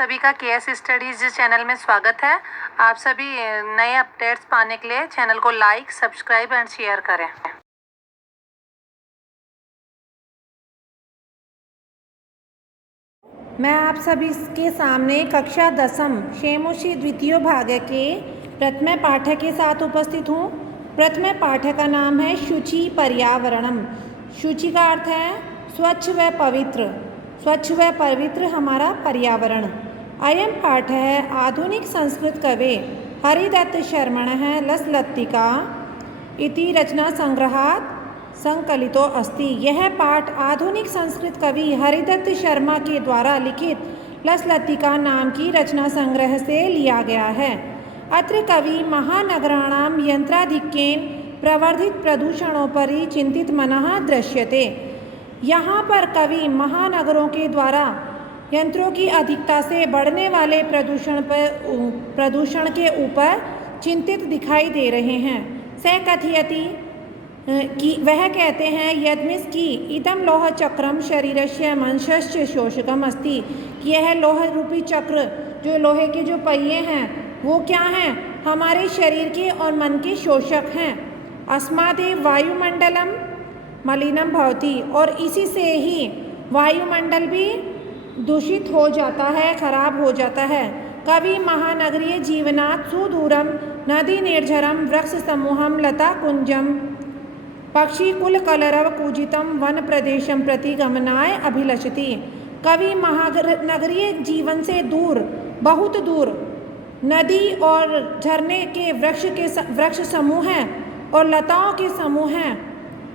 सभी का KS studies channel में स्वागत है। आप सभी नए अपडेट्स पाने के लिए चैनल को लाइक, सब्सक्राइब एंड शेयर करें। मैं आप सभी के सामने कक्षा 10वीं क्षेमोषी द्वितीय भाग के प्रथम पाठ के साथ उपस्थित हूँ। प्रथम पाठ का नाम है शुचि पर्यावरणम। शुचि का अर्थ है स्वच्छ व पवित्र। स्वच्छ व पवित्र हमारा पर्यावरण। अयम पाठ है आधुनिक संस्कृत कवि हरिदत्त शर्मणः लसलत्तिका इति रचना संग्रहात् संकलितो अस्ति। यह पाठ आधुनिक संस्कृत कवि हरिदत्त शर्मा के द्वारा लिखित लसलत्तिका नाम की रचना संग्रह से लिया गया है। अत्र कवि महानगराणां यंत्राधिक्येन प्रवर्धित प्रदूषणोपरि चिंतित मनः दृश्यते। यहाँ पर कवि महानगरों के द्वारा यंत्रों की अधिकता से बढ़ने वाले प्रदूषण के ऊपर चिंतित दिखाई दे रहे हैं। स कथयति कि वह कहते हैं यद्मिस की इदम लोह चक्रम शरीरस्य मनसश्च शोषकम अस्ति कि यह लोह रूपी चक्र जो लोहे के जो पहिए हैं वो क्या हैं, हमारे शरीर के और मन के शोषक हैं। अस्मादेव वायुमंडलम मलिनम भवति और इसी से ही वायुमंडल भी दूषित हो जाता है, खराब हो जाता है। कवि महानगरीय जीवनात् सुदूरम नदी निर्झरम वृक्ष समूहम लता कुंजम पक्षी कुल कलरव कूजितम वन प्रदेशम प्रति गमनाय अभिलषति। कवि महानगरीय जीवन से दूर, बहुत दूर नदी और झरने के वृक्ष समूह हैं और लताओं के समूह हैं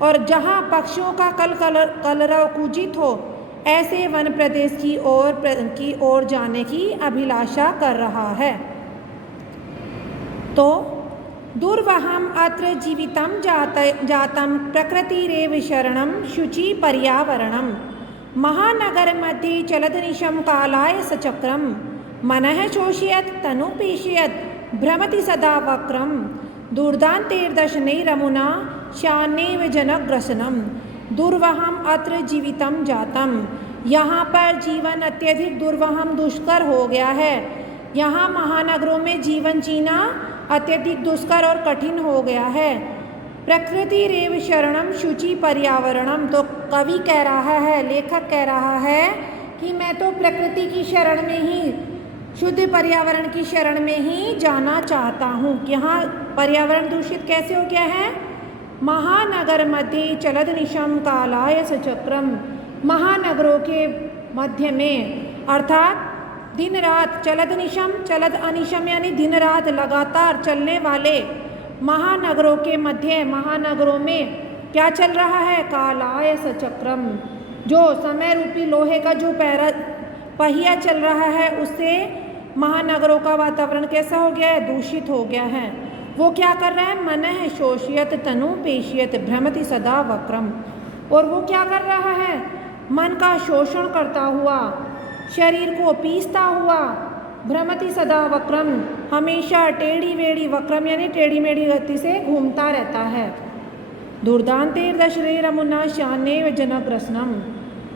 और जहाँ पक्षियों का कलरव कूजित हो ऐसे वन प्रदेश की ओर जाने की अभिलाषा कर रहा है। तो दुर्वहम अत्र जीवितं जातं प्रकृतिरेव शरणं शुचि पर्यावरणं महानगर मध्ये चलदनिशं कालाय सचक्रं मनः शोषयत् तनुपेशयत् भ्रमति सदा वक्रं दुर्दान्तेर्दशनैरमुना श्यान्नेव जनग्रसनम। दुर्वहम अत्र जीवितम जातम, यहाँ पर जीवन अत्यधिक दुर्वहम दुष्कर हो गया है। यहाँ महानगरों में जीवन जीना अत्यधिक दुष्कर और कठिन हो गया है। प्रकृति रेव शरणम शुचि पर्यावरणम, तो कवि कह रहा है, लेखक कह रहा है कि मैं तो प्रकृति की शरण में ही, शुद्ध पर्यावरण की शरण में ही जाना चाहता हूँ। यहाँ पर्यावरण दूषित कैसे हो गया है। महानगर मध्य चलद निशम कालाय सचक्रम, महानगरों के मध्य में अर्थात दिन रात चलद निशम, चलद अनिशम यानी दिन रात लगातार चलने वाले महानगरों के मध्य, महानगरों में क्या चल रहा है, कालाय सचक्रम, जो समय रूपी लोहे का जो पहिया चल रहा है उससे महानगरों का वातावरण कैसा हो गया है, दूषित हो गया है। वो क्या कर रहा है, मनः शोषयत तनु पेशयत भ्रमति सदा वक्रम, और वो क्या कर रहा है, मन का शोषण करता हुआ, शरीर को पीसता हुआ, भ्रमति सदा वक्रम, हमेशा टेढ़ी मेढ़ी, वक्रम यानी टेढ़ी मेढ़ी गति से घूमता रहता है। दुर्दांतेर्दशनैरमुना श्यान्नेव जनग्रसनम,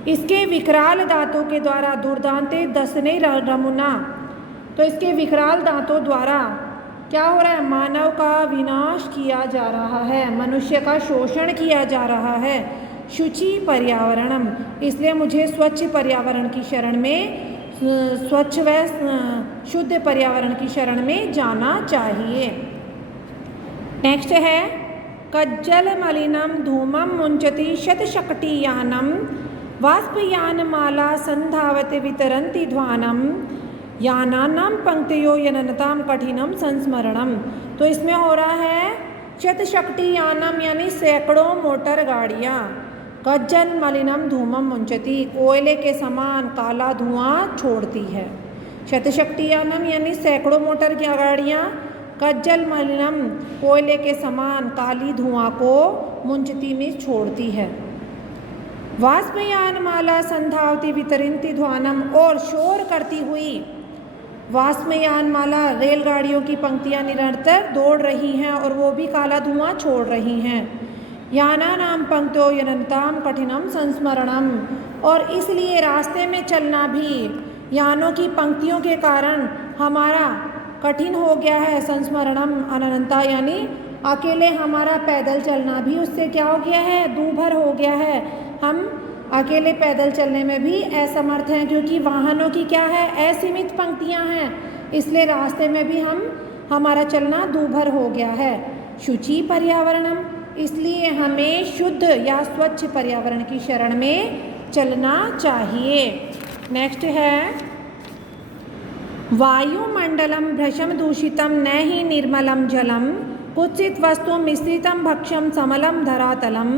इसके विकराल दांतों के द्वारा, दुर्दांते दशनैरमुना, तो इसके विकराल दांतों द्वारा क्या हो रहा है, मानव का विनाश किया जा रहा है, मनुष्य का शोषण किया जा रहा है। शुचि पर्यावरणम, इसलिए मुझे स्वच्छ पर्यावरण की शरण में, स्वच्छ व शुद्ध पर्यावरण की शरण में जाना चाहिए। नेक्स्ट है कज्जल मलिनम धूमम मुंचति शतशक्तियानम वाष्पयानमाला संधावत वितरन्ति ध्वानम यानानाम पंक्तियों यननताम कठिनम संस्मरणम। तो इसमें हो रहा है शतशक्ति यानम यानी सैकड़ों मोटर गाड़ियाँ, कज्जल मलिनम धूमम मुंचति, कोयले के समान काला धुआं छोड़ती है। शतशक्ति यानम यानी सैकड़ों मोटर की गाड़ियाँ, कज्जल मलिनम कोयले के समान काली धुआं को मुंचती में छोड़ती है। वाष्पयान माला संधावती वितरिंती ध्वानम, और शोर करती हुई वाष्पयान माला रेलगाड़ियों की पंक्तियां निरंतर दौड़ रही हैं और वो भी काला धुआं छोड़ रही हैं। याना नाम पंक्तो यननताम कठिनम संस्मरणम, और इसलिए रास्ते में चलना भी यानों की पंक्तियों के कारण हमारा कठिन हो गया है। संस्मरणम अनंता यानी अकेले हमारा पैदल चलना भी उससे क्या हो गया है, दूभर हो गया है। हम अकेले पैदल चलने में भी असमर्थ हैं, क्योंकि वाहनों की क्या है, असीमित पंक्तियां हैं, इसलिए रास्ते में भी हमारा चलना दूभर हो गया है। शुचि पर्यावरणम, इसलिए हमें शुद्ध या स्वच्छ पर्यावरण की शरण में चलना चाहिए। नेक्स्ट है वायुमंडलम भ्रशम दूषितम न ही निर्मलम जलम कुत्सित वस्तु मिश्रितम भक्षम समलम धरातलम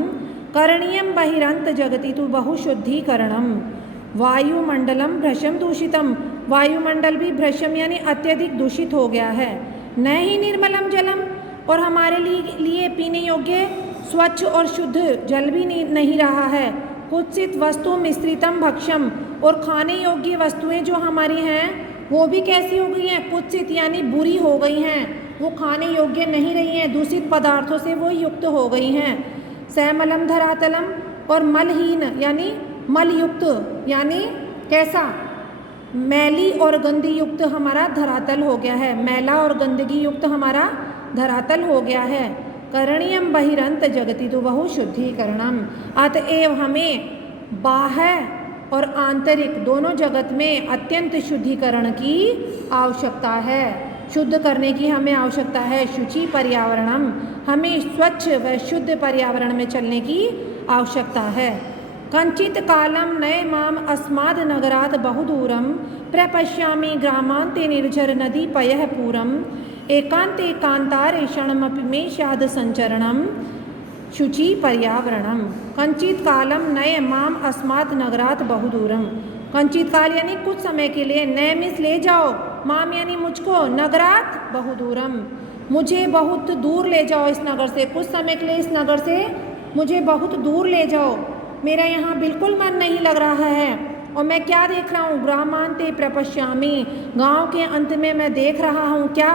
करणीयम बहिरंत जगति तु बहुशुद्धिकरणम। वायुमंडलम भ्रशम दूषितम, वायुमंडल भी भ्रशम यानी अत्यधिक दूषित हो गया है। न ही निर्मलम जलम, और हमारे लिए पीने योग्य स्वच्छ और शुद्ध जल भी नहीं रहा है। कुत्सित वस्तु मिश्रितम भक्षम, और खाने योग्य वस्तुएं जो हमारी हैं वो भी कैसी हो गई हैं, कुत्सित यानी बुरी हो गई हैं, वो खाने योग्य नहीं रही हैं, दूषित पदार्थों से वो युक्त हो गई हैं। सैमलम धरातलम, और मलहीन यानी मलयुक्त यानी कैसा, मैली और गंदी युक्त हमारा धरातल हो गया है, मैला और गंदगी युक्त हमारा धरातल हो गया है। करणीयम बहिरंत जगति तो बहुशुद्धिकरणम, अतएव हमें बाह्य और आंतरिक दोनों जगत में अत्यंत शुद्धिकरण की आवश्यकता है, शुद्ध करने की हमें आवश्यकता है। शुचि पर्यावरणम, हमें स्वच्छ व शुद्ध पर्यावरण में चलने की आवश्यकता है। कंचित कालम नए माम अस्माद नगरात बहुदूरम प्रपश्यामि ग्रामांते निर्झर नदी पयः पूरम एकांते कांतारे क्षणमपि मे शाद संचरणम। शुचि पर्यावरणम, कंचित कालम नए माम अस्मात् नगरात बहुदूरम, कंचित काल यानी कुछ समय के लिए, नए मिस ले जाओ, माम यानी मुझको, नगरात बहुदूरम मुझे बहुत दूर ले जाओ इस नगर से, कुछ समय के लिए इस नगर से मुझे बहुत दूर ले जाओ, मेरा यहाँ बिल्कुल मन नहीं लग रहा है। और मैं क्या देख रहा हूँ, ग्रामांते प्रपश्यामि, गाँव के अंत में मैं देख रहा हूँ क्या,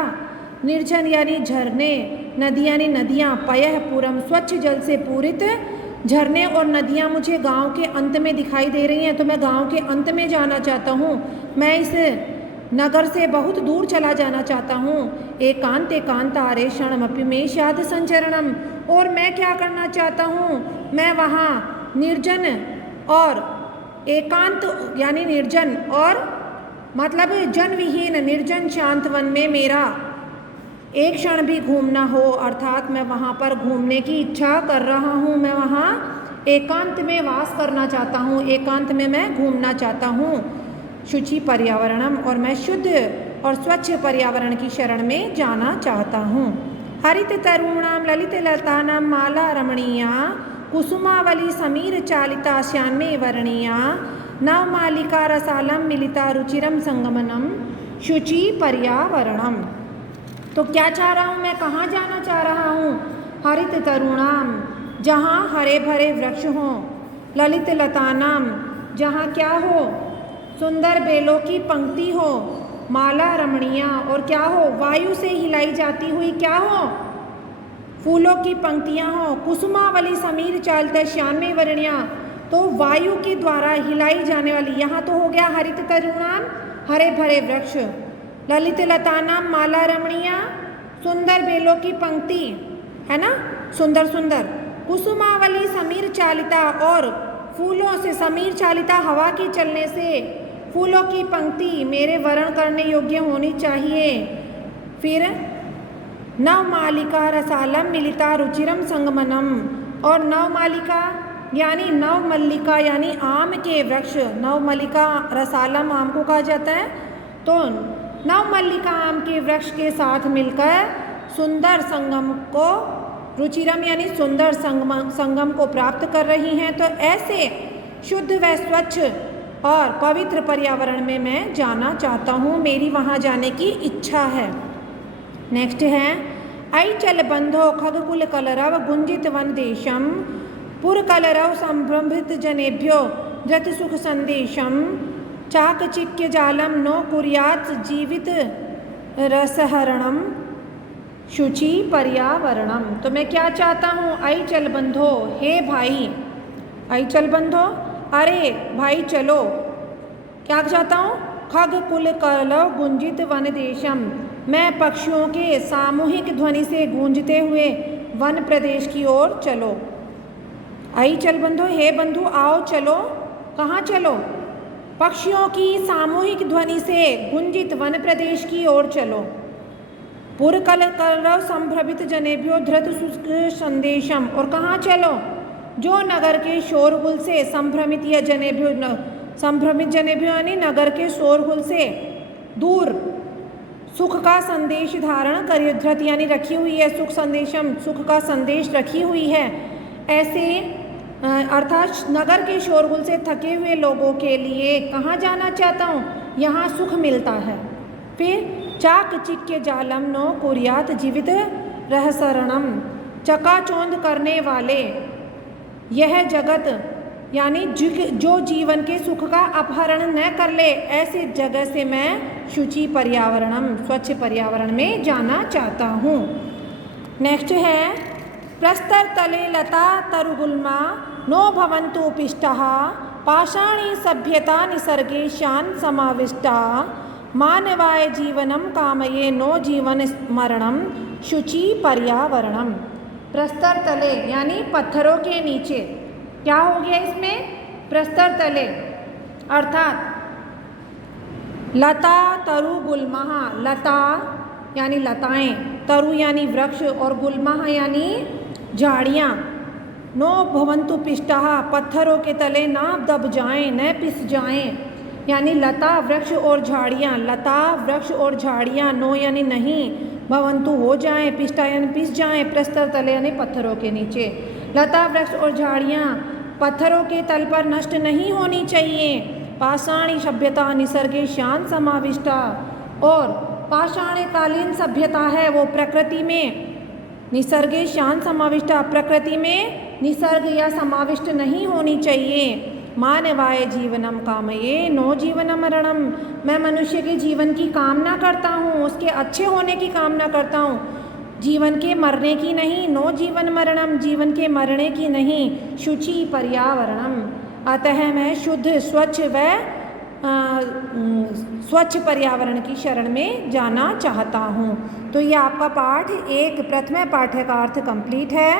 निर्जन यानी झरने, नदी यानी नदियाँ, पयः पूरम स्वच्छ जल से पूरित झरने और नदियाँ मुझे गांव के अंत में दिखाई दे रही हैं, तो मैं गांव के अंत में जाना चाहता हूँ, मैं इस नगर से बहुत दूर चला जाना चाहता हूँ। एकांत एकांतारे क्षणमपि मे शाद संचरणम, और मैं क्या करना चाहता हूँ, मैं वहाँ निर्जन और एकांत यानी निर्जन और मतलब जनविहीन निर्जन शांत वन में मेरा एक क्षण भी घूमना हो, अर्थात मैं वहाँ पर घूमने की इच्छा कर रहा हूँ, मैं वहाँ एकांत में वास करना चाहता हूँ, एकांत में मैं घूमना चाहता हूँ। शुचि पर्यावरणम, और मैं शुद्ध और स्वच्छ पर्यावरण की शरण में जाना चाहता हूँ। हरित तरुणाम ललित लतानाम माला रमणीया कुसुमावली समीर चालिता श्यामे वर्णीया नवमालिका रसालम मिलिता रुचिरम संगमनम। शुचि पर्यावरणम, तो क्या चाह रहा हूँ मैं, कहाँ जाना चाह रहा हूँ, हरित तरुणाम जहाँ हरे भरे वृक्ष हों, ललित लतानाम जहाँ क्या हो, सुंदर बेलों की पंक्ति हो, माला रमणीया और क्या हो, वायु से हिलाई जाती हुई क्या हो, फूलों की पंक्तियाँ हो, कुसुमावली समीर चालता श्यामे वर्णिया तो वायु के द्वारा हिलाई जाने वाली, यहाँ तो हो गया हरित तरुणाम हरे भरे वृक्ष, ललित लतानाम माला रमणीया सुंदर बेलों की पंक्ति है ना, सुंदर सुंदर, कुसुमावली समीर चालिता और फूलों से, समीर चालिता हवा की चलने से फूलों की पंक्ति मेरे वर्ण करने योग्य होनी चाहिए। फिर नवमालिका रसालम मिलिता रुचिरम संगमनम, और नवमालिका यानी नवमल्लिका यानी आम के वृक्ष, नवमल्लिका रसालम आम को कहा जाता है, तो नवमल्लिका आम के वृक्ष के साथ मिलकर सुंदर संगम को, रुचिरम यानी सुंदर संगम को प्राप्त कर रही हैं। तो ऐसे शुद्ध व स्वच्छ और पवित्र पर्यावरण में मैं जाना चाहता हूँ, मेरी वहाँ जाने की इच्छा है। नेक्स्ट है ऐ चल बंधो खगकुल कलरव गुंजित वन देशम पुर कलरव संभ्रमित जनेभ्यो जत सुख संदेशम चाकचिक्य जालम नो कुर्यात् जीवित रसहरणम। शुचि पर्यावरणम, तो मैं क्या चाहता हूँ, ऐ चल बंधो, हे भाई, ऐ चल बंधो, अरे भाई चलो, क्या चाहता हूँ, खग कुल कलव गुंजित वन देशम, मैं पक्षियों के सामूहिक ध्वनि से गूंजते हुए वन प्रदेश की ओर चलो। आई चल बंधु, हे बंधु आओ चलो। कहाँ चलो? पक्षियों की सामूहिक ध्वनि से गुंजित वन प्रदेश की ओर चलो। पुरकल कलरव संभ्रमित जनेभ्यो धृत सुख संदेशम, और कहाँ चलो? जो नगर के शोरगुल से संभ्रमित या जनेभ्यो, संभ्रमित जनेभ्यो यानी नगर के शोरगुल से दूर सुख का संदेश धारण कर, धृत यानी रखी हुई है, सुख संदेशम सुख का संदेश रखी हुई है। ऐसे अर्थात नगर के शोरगुल से थके हुए लोगों के लिए कहाँ जाना चाहता हूँ? यहाँ सुख मिलता है। फिर चाक चिक्के जालम नो कुर्यात जीवित रहसरणम, चकाचौंध करने वाले यह जगत यानी जो जीवन के सुख का अपहरण न कर ले, ऐसे जगह से मैं शुचि पर्यावरणम स्वच्छ पर्यावरण में जाना चाहता हूँ। नेक्स्ट है प्रस्तर तले लता तरुगुल्मा नो भवन्तु पिष्टः, पाषाणी सभ्यता निसर्गे शान समाविष्टा, मानवाय जीवनम कामये नो जीवन स्मरणम शुचि पर्यावरणम। प्रस्तर तले यानी पत्थरों के नीचे, क्या हो गया इसमें? प्रस्तर तले अर्थात लता तरु गुल्मः, लता यानी लताएं, तरु यानी वृक्ष और गुल्मः यानी झाड़ियाँ। नो भवन्तु पिष्टः, पत्थरों के तले ना दब जाएं, न पिस जाएं, यानी लता वृक्ष और झाड़ियाँ, लता वृक्ष और झाड़ियाँ, नो यानी नहीं, भवन्तु हो जाएं, पिष्टा यानी पिस जाएं, प्रस्तर तले यानी पत्थरों के नीचे। लता वृक्ष और झाड़ियाँ पत्थरों के तल पर नष्ट नहीं होनी चाहिए। पाषाणी सभ्यता निसर्गे शान समाविष्टा, और पाषाणकालीन सभ्यता है वो प्रकृति में, निसर्गे शान समाविष्टा प्रकृति में निसर्ग या समाविष्ट नहीं होनी चाहिए। मानवाय जीवनम कामये नो जीवन मरणम, मैं मनुष्य के जीवन की कामना करता हूँ, उसके अच्छे होने की कामना करता हूँ, जीवन के मरने की नहीं। नो जीवन मरणम, जीवन के मरने की नहीं। शुचि पर्यावरणम, अतः मैं शुद्ध स्वच्छ व स्वच्छ पर्यावरण की शरण में जाना चाहता हूँ। तो ये आपका पाठ एक प्रथम पाठ्य का अर्थ कंप्लीट है।